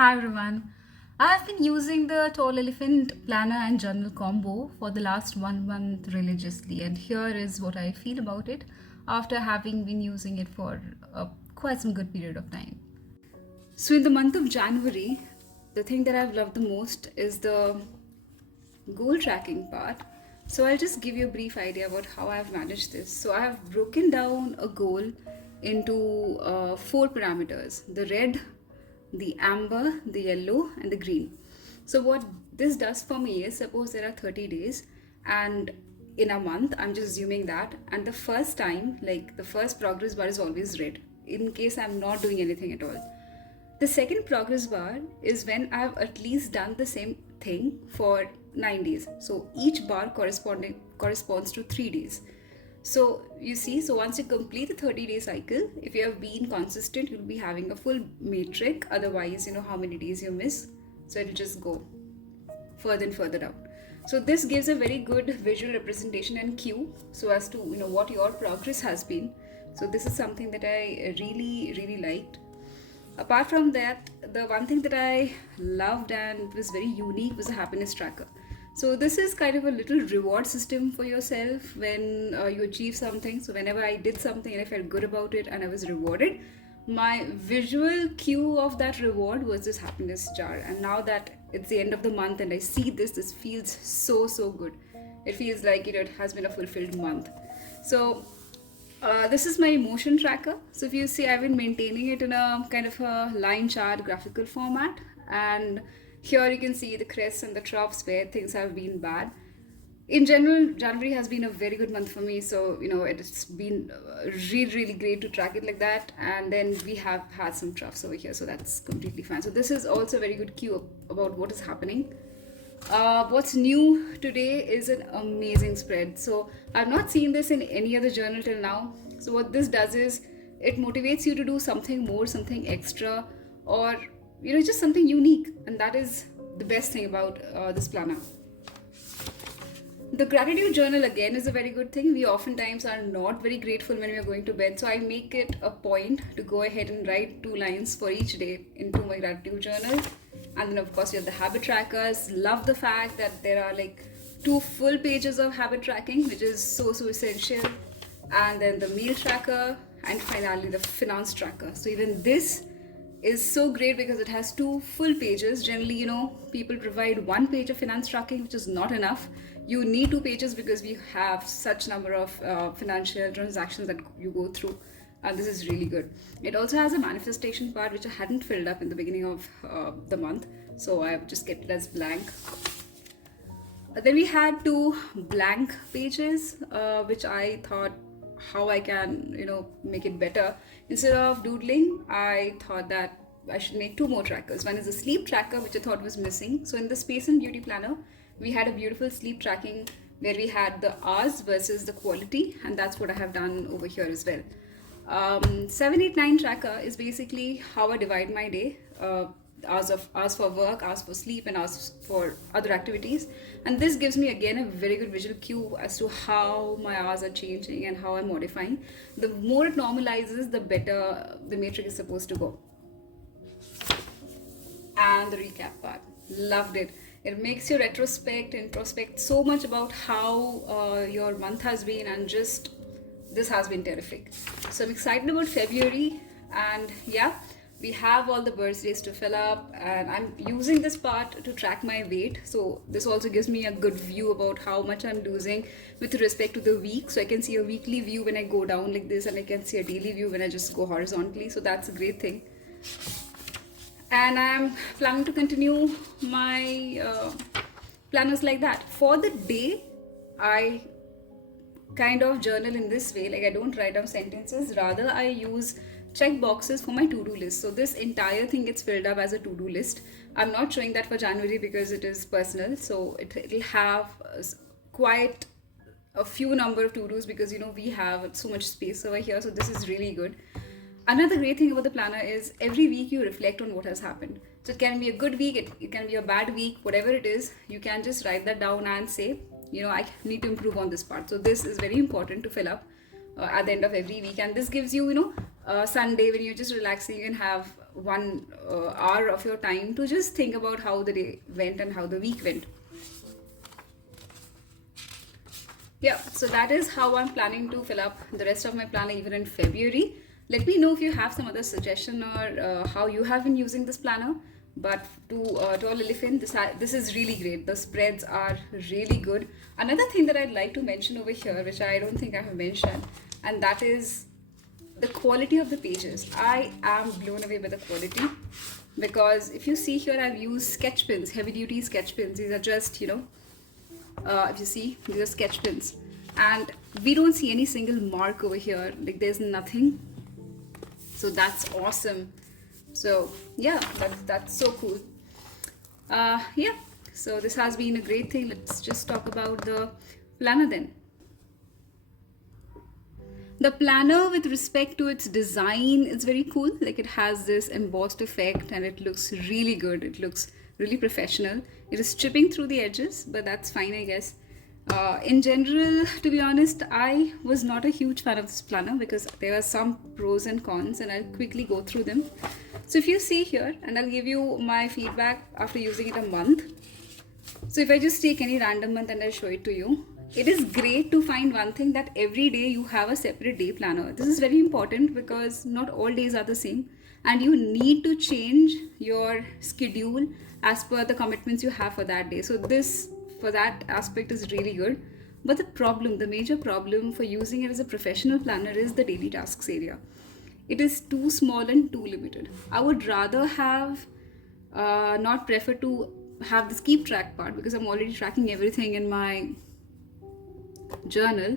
Hi everyone. I've been using the Tall Elephant planner and journal combo for the last 1 month religiously, and here is what I feel about it after having been using it for quite some good period of time. So, in the month of January, the thing that I've loved the most is the goal tracking part. So I'll just give you a brief idea about how I've managed this. So I have broken down a goal into four parameters: the red, the amber, the yellow, and the green. So what this does for me is, suppose there are 30 days, and in a month, I'm just assuming that, and the first time, like the first progress bar is always red in case I'm not doing anything at all. The second progress bar is when I've at least done the same thing for 9 days. So each bar corresponds to 3 days. So you see, so once you complete the 30-day cycle, if you have been consistent, you'll be having a full matrix. Otherwise, you know how many days you miss. So it'll just go further and further down. So this gives a very good visual representation and cue so as to what your progress has been. So this is something that I really liked. Apart from that, the one thing that I loved and was very unique was a happiness tracker. So this is kind of a little reward system for yourself when you achieve something. So whenever I did something and I felt good about it and I was rewarded, my visual cue of that reward was this happiness jar. And now that it's the end of the month and I see this feels so good. It feels like it has been a fulfilled month. So this is my emotion tracker. So if you see, I've been maintaining it in a kind of a line chart graphical format, and here you can see the crests and the troughs where things have been bad. In general, January has been a very good month for me, so it's been really great to track it like that. And then we have had some troughs over here, so that's completely fine. So this is also a very good cue about what is happening. What's new today is an amazing spread. So I've not seen this in any other journal till now. So what this does is it motivates you to do something more, something extra, or just something unique, and that is the best thing about this planner. The gratitude journal again is a very good thing. We oftentimes are not very grateful when we are going to bed, so I make it a point to go ahead and write 2 lines for each day into my gratitude journal. And then of course you have the habit trackers. Love the fact that there are like 2 full pages of habit tracking, which is so essential. And then the meal tracker, and finally the finance tracker. So even this is so great because it has 2 full pages. Generally, people provide 1 page of finance tracking, which is not enough. You need 2 pages because we have such number of financial transactions that you go through. And this is really good. It also has a manifestation part, which I hadn't filled up in the beginning of the month. So I've just kept it as blank. Then we had 2 blank pages, which I thought how I can, make it better. Instead of doodling, I thought that I should make 2 more trackers. One is a sleep tracker, which I thought was missing. So in the Space and Beauty Planner, we had a beautiful sleep tracking where we had the hours versus the quality, and that's what I have done over here as well. 789 tracker is basically how I divide my day. Hours for work, hours for sleep, and hours for other activities. And this gives me again a very good visual cue as to how my hours are changing and how I'm modifying. The more it normalizes, the better the matrix is supposed to go. And the recap part, loved it. It makes you introspect so much about how your month has been, and just this has been terrific. So I'm excited about February, and yeah, we have all the birthdays to fill up, and I'm using this part to track my weight. So this also gives me a good view about how much I'm losing with respect to the week. So I can see a weekly view when I go down like this, and I can see a daily view when I just go horizontally. So that's a great thing. And I'm planning to continue my planners like that. For the day, I kind of journal in this way. Like, I don't write down sentences, rather I use check boxes for my to-do list. So this entire thing gets filled up as a to-do list. I'm not showing that for January because it is personal, so it'll have quite a few number of to-dos because we have so much space over here. So this is really good. Another great thing about the planner is every week you reflect on what has happened. So it can be a good week, it can be a bad week, whatever it is, you can just write that down and say, I need to improve on this part. So this is very important to fill up at the end of every week. And this gives you, Sunday when you're just relaxing, you can have 1 hour of your time to just think about how the day went and how the week went. Yeah, so that is how I'm planning to fill up the rest of my planner even in February. Let me know if you have some other suggestion or how you have been using this planner. But to Tall Elephant, this is really great. The spreads are really good. Another thing that I'd like to mention over here, which I don't think I have mentioned, and that is the quality of the pages. I am blown away by the quality, because if you see here, I've used sketch pens, heavy duty sketch pens. These are just, if you see, these are sketch pens, and we don't see any single mark over here, like there's nothing. So that's awesome. So yeah, that's so cool. Yeah, so this has been a great thing. Let's just talk about the planner then. The planner, with respect to its design, is very cool. Like, it has this embossed effect and it looks really good. It looks really professional. It is chipping through the edges, but that's fine, I guess. In general, to be honest, I was not a huge fan of this planner because there are some pros and cons, and I'll quickly go through them. So if you see here, and I'll give you my feedback after using it a month. So if I just take any random month and I'll show it to you, it is great to find one thing, that every day you have a separate day planner. This is very important because not all days are the same, and you need to change your schedule as per the commitments you have for that day. So this, for that aspect, is really good. But the major problem for using it as a professional planner is the daily tasks area. It is too small and too limited. I would rather have not prefer to have this keep track part, because I'm already tracking everything in my journal.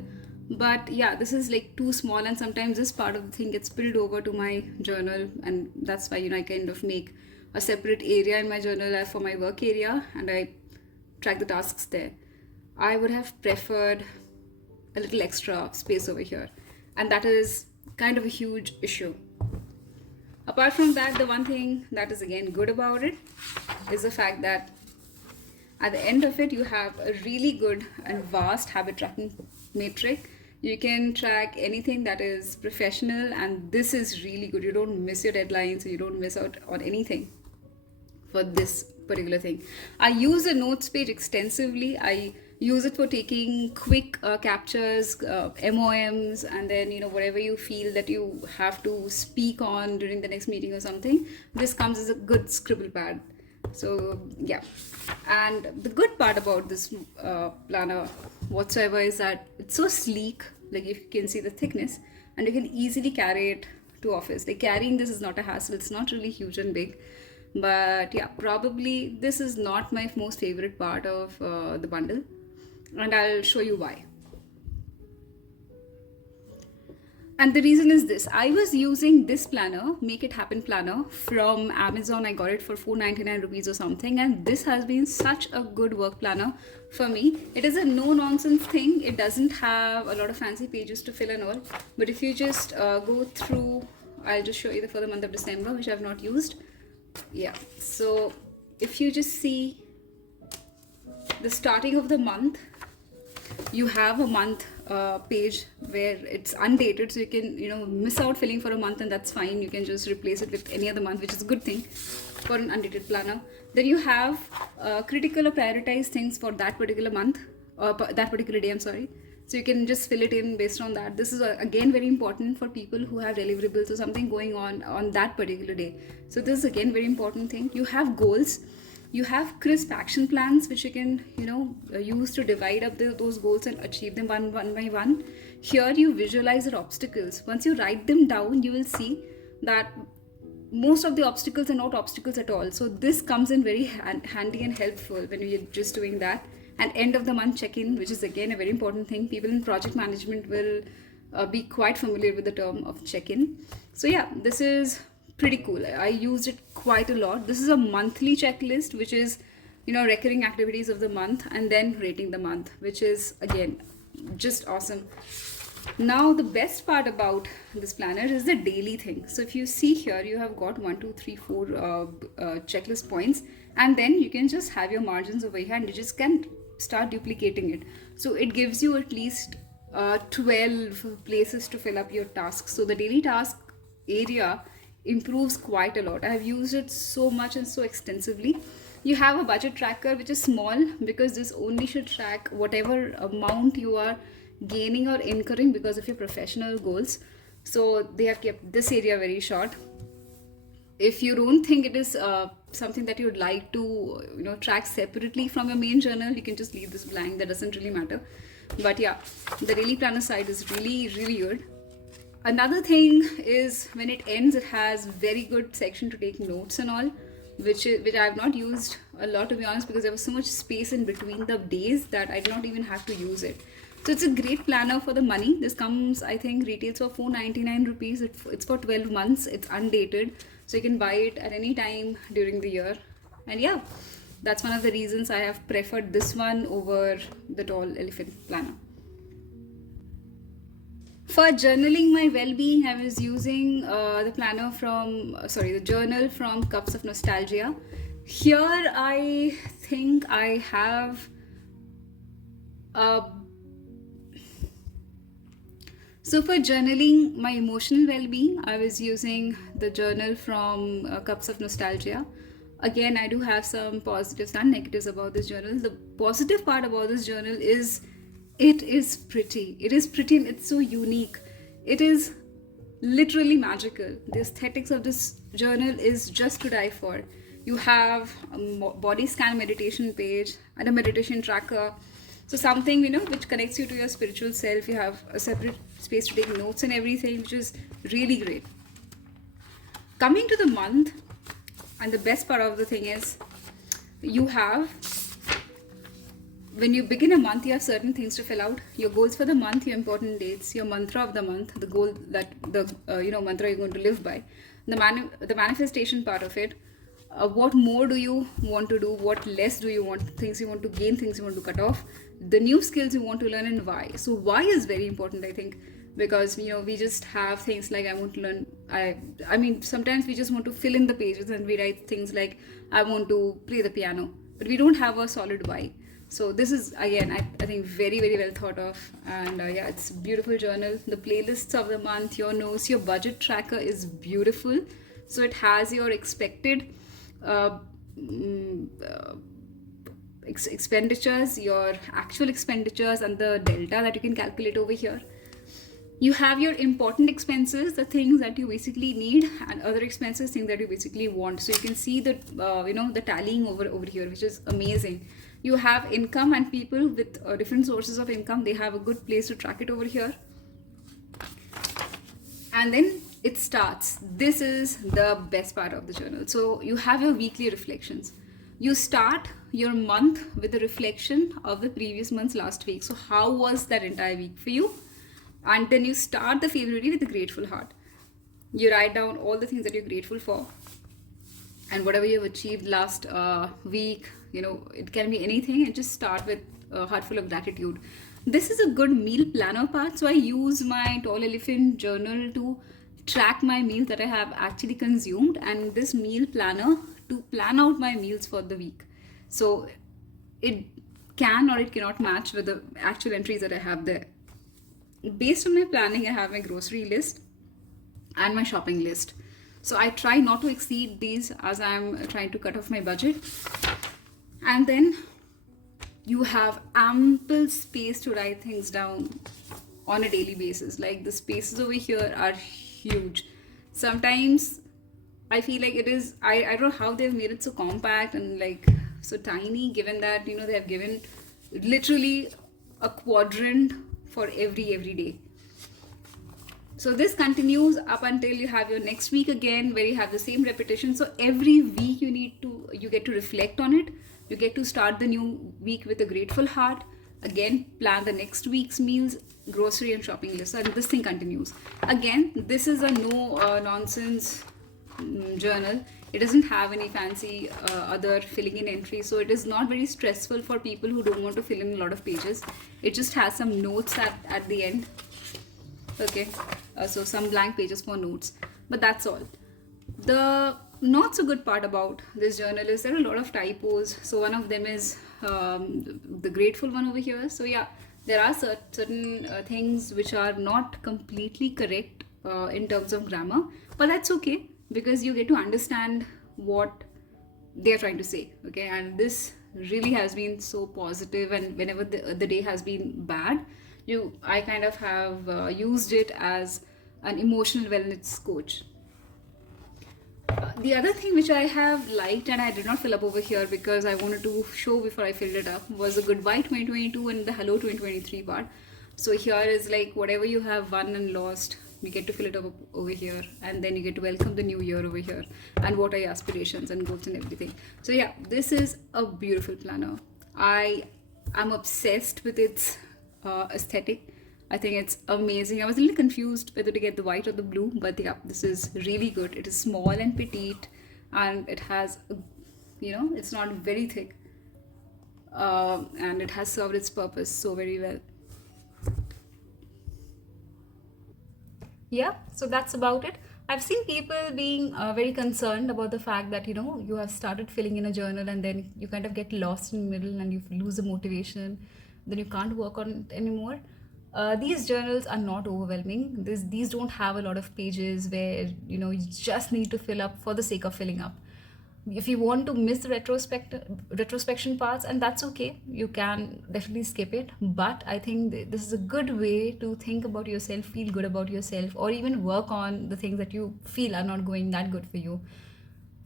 But yeah, this is like too small, and sometimes this part of the thing gets spilled over to my journal, and that's why I kind of make a separate area in my journal for my work area, and I track the tasks there. I would have preferred a little extra space over here, and that is kind of a huge issue. Apart from that, the one thing that is again good about it is the fact that at the end of it, you have a really good and vast habit tracking matrix. You can track anything that is professional, and this is really good. You don't miss your deadlines, you don't miss out on anything for this particular thing. I use the notes page extensively. I use it for taking quick captures, MOMs, and then whatever you feel that you have to speak on during the next meeting or something. This comes as a good scribble pad. So yeah, and the good part about this planner whatsoever is that it's so sleek. Like, you can see the thickness, and you can easily carry it to office. Like, carrying this is not a hassle. It's not really huge and big. But yeah, probably this is not my most favorite part of the bundle, and I'll show you why. And the reason is this: I was using this planner, Make It Happen planner, from Amazon. I got it for 499 rupees or something, and this has been such a good work planner for me. It is a no-nonsense thing. It doesn't have a lot of fancy pages to fill and all, but if you just go through, I'll just show you for the month of December, which I've not used. Yeah, so if you just see the starting of the month, you have a month page where it's undated, so you can miss out filling for a month, and that's fine. You can just replace it with any other month, which is a good thing for an undated planner. Then you have critical or prioritized things for that particular month, or that particular day, I'm sorry. So you can just fill it in based on that. This is again very important for people who have deliverables or something going on that particular day. So this is again very important thing. You have goals. You have crisp action plans, which you can use to divide up those goals and achieve them one by one. Here you visualize your obstacles. Once you write them down, you will see that most of the obstacles are not obstacles at all. So this comes in very handy and helpful when you're just doing that. And end of the month check-in, which is again a very important thing. People in project management will be quite familiar with the term of check-in. So yeah, this is pretty cool. I used it quite a lot. This is a monthly checklist, which is recurring activities of the month, and then rating the month, which is again just awesome. Now the best part about this planner is the daily thing. So if you see here, you have got 1 2 3 4 checklist points, and then you can just have your margins over here, and you just can start duplicating it. So it gives you at least 12 places to fill up your tasks. So the daily task area improves quite a lot. I have used it so much and so extensively. You have a budget tracker which is small, because this only should track whatever amount you are gaining or incurring because of your professional goals. So they have kept this area very short. If you don't think it is something that you'd like to track separately from your main journal, you can just leave this blank. That doesn't really matter. But yeah, the daily planner side is really, really good. Another thing is, when it ends, it has very good section to take notes and all, which I have not used a lot, to be honest, because there was so much space in between the days that I did not even have to use it. So it's a great planner for the money. This comes, I think, retails for 499 rupees. It's for 12 months. It's undated, so you can buy it at any time during the year. And yeah, that's one of the reasons I have preferred this one over the Tall Elephant planner. For journaling my well-being, I was using the journal from Cups of Nostalgia. Here, I think I have so for journaling my emotional well-being, I was using the journal from Cups of Nostalgia. Again, I do have some positives and negatives about this journal. The positive part about this journal is it is pretty. It is pretty and it's so unique. It is literally magical. The aesthetics of this journal is just to die for. You have a body scan meditation page and a meditation tracker. So something, which connects you to your spiritual self. You have a separate space to take notes and everything, which is really great. Coming to the month, and the best part of the thing is, when you begin a month, you have certain things to fill out. Your goals for the month, your important dates, your mantra of the month, the goal that mantra you're going to live by, the manifestation part of it. What more do you want to do? What less do you want? Things you want to gain, things you want to cut off, the new skills you want to learn, and why. So why is very important, I think, because we just have things like, I want to learn. I mean, sometimes we just want to fill in the pages and we write things like, I want to play the piano, but we don't have a solid why. So this is, again, I think very, very well thought of. And yeah, it's a beautiful journal. The playlists of the month, your notes, your budget tracker is beautiful. So it has your expected expenditures, your actual expenditures, and the delta that you can calculate over here. You have your important expenses, the things that you basically need, and other expenses, things that you basically want. So you can see the the tallying over here, which is amazing. You have income, and people with different sources of income, they have a good place to track it over here. And then it starts. This is the best part of the journal. So you have your weekly reflections. You start your month with a reflection of the previous month's last week. So how was that entire week for you? And then you start the February with a grateful heart. You write down all the things that you're grateful for, and whatever you've achieved last week, it can be anything, and just start with a heart full of gratitude. This is a good meal planner part. So I use my Tall Elephant journal to track my meals that I have actually consumed, and this meal planner to plan out my meals for the week. So it can or it cannot match with the actual entries that I have there. Based on my planning, I have my grocery list and my shopping list. So I try not to exceed these as I'm trying to cut off my budget. And then you have ample space to write things down on a daily basis. Like, the spaces over here are huge. Sometimes I feel like it is, I don't know how they've made it so compact and like so tiny, given that they have given literally a quadrant for every day. So this continues up until you have your next week again, where you have the same repetition. So every week you get to reflect on it. You get to start the new week with a grateful heart. Again, plan the next week's meals, grocery and shopping list, and this thing continues. Again, this is a no nonsense journal. It doesn't have any fancy other filling in entries, so it is not very stressful for people who don't want to fill in a lot of pages. It just has some notes at the end. Okay, so some blank pages for notes, but that's all. The not so good part about this journal is there are a lot of typos. So one of them is the grateful one over here. So yeah, there are certain things which are not completely correct in terms of grammar, but that's okay, because you get to understand what they're trying to say. Okay, and this really has been so positive, and whenever the day has been bad, I kind of have used it as an emotional wellness coach. The other thing which I have liked and I did not fill up over here because I wanted to show before I filled it up was the goodbye 2022 and the hello 2023 part. So here is like whatever you have won and lost, you get to fill it up over here, and then you get to welcome the new year over here, and what are your aspirations and goals and everything. So yeah, this is a beautiful planner. I am obsessed with its aesthetic. I think it's amazing. I was a little confused whether to get the white or the blue, but yeah, this is really good. It is small and petite, and it has, it's not very thick, and it has served its purpose so very well. Yeah, so that's about it. I've seen people being very concerned about the fact that you have started filling in a journal and then you kind of get lost in the middle and you lose the motivation, then you can't work on it anymore. These journals are not overwhelming. These don't have a lot of pages where you just need to fill up for the sake of filling up. If you want to miss the retrospection parts, and that's okay, you can definitely skip it, but I think this is a good way to think about yourself, feel good about yourself, or even work on the things that you feel are not going that good for you.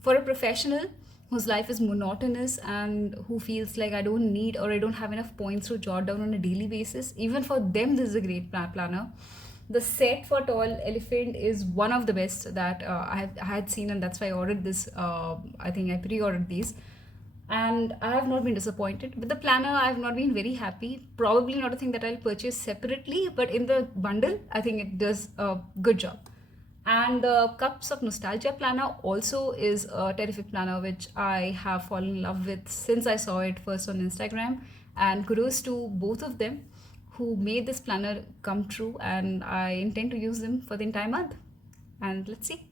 For a professional whose life is monotonous and who feels like I don't need or I don't have enough points to jot down on a daily basis, even for them this is a great planner. The set for Tall Elephant is one of the best that I had seen, and that's why I ordered this. I think I pre-ordered these, and I have not been disappointed. With the planner, I have not been very happy. Probably not a thing that I'll purchase separately, but in the bundle, I think it does a good job. And the Cups of Nostalgia planner also is a terrific planner, which I have fallen in love with since I saw it first on Instagram. And kudos to both of them who made this planner come true, and I intend to use them for the entire month. And let's see.